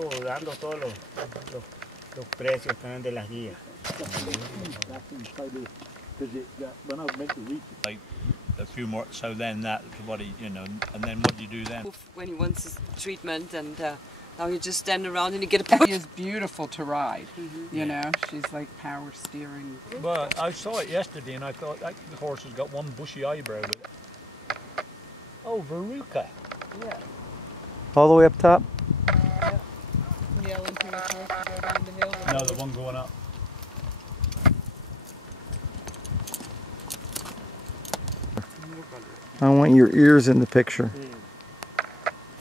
periódico dando todos los precios también de las guías. Like a few more, so then that's what he, you know, and then what do you do then? When he wants his treatment, and now you just stand around and you get a... She is beautiful to ride, you know, she's like power steering. Well, I saw it yesterday and I thought that the horse has got one bushy eyebrow. Oh, Veruca. Yeah. All the way up top? Yelling for the horse to go down the hill. No, the one going up. I want your ears in the picture.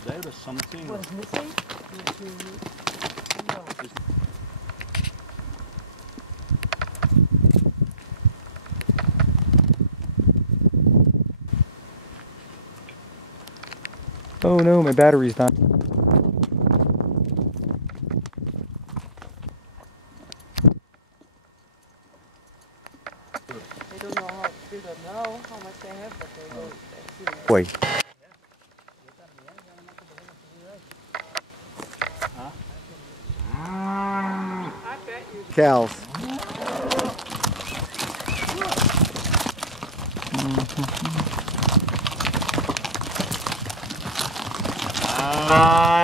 There is something. What is missing? Oh no, my battery's done. They don't know how, they don't know how much they have, but they will. Boy. I bet you. Cows. Ah.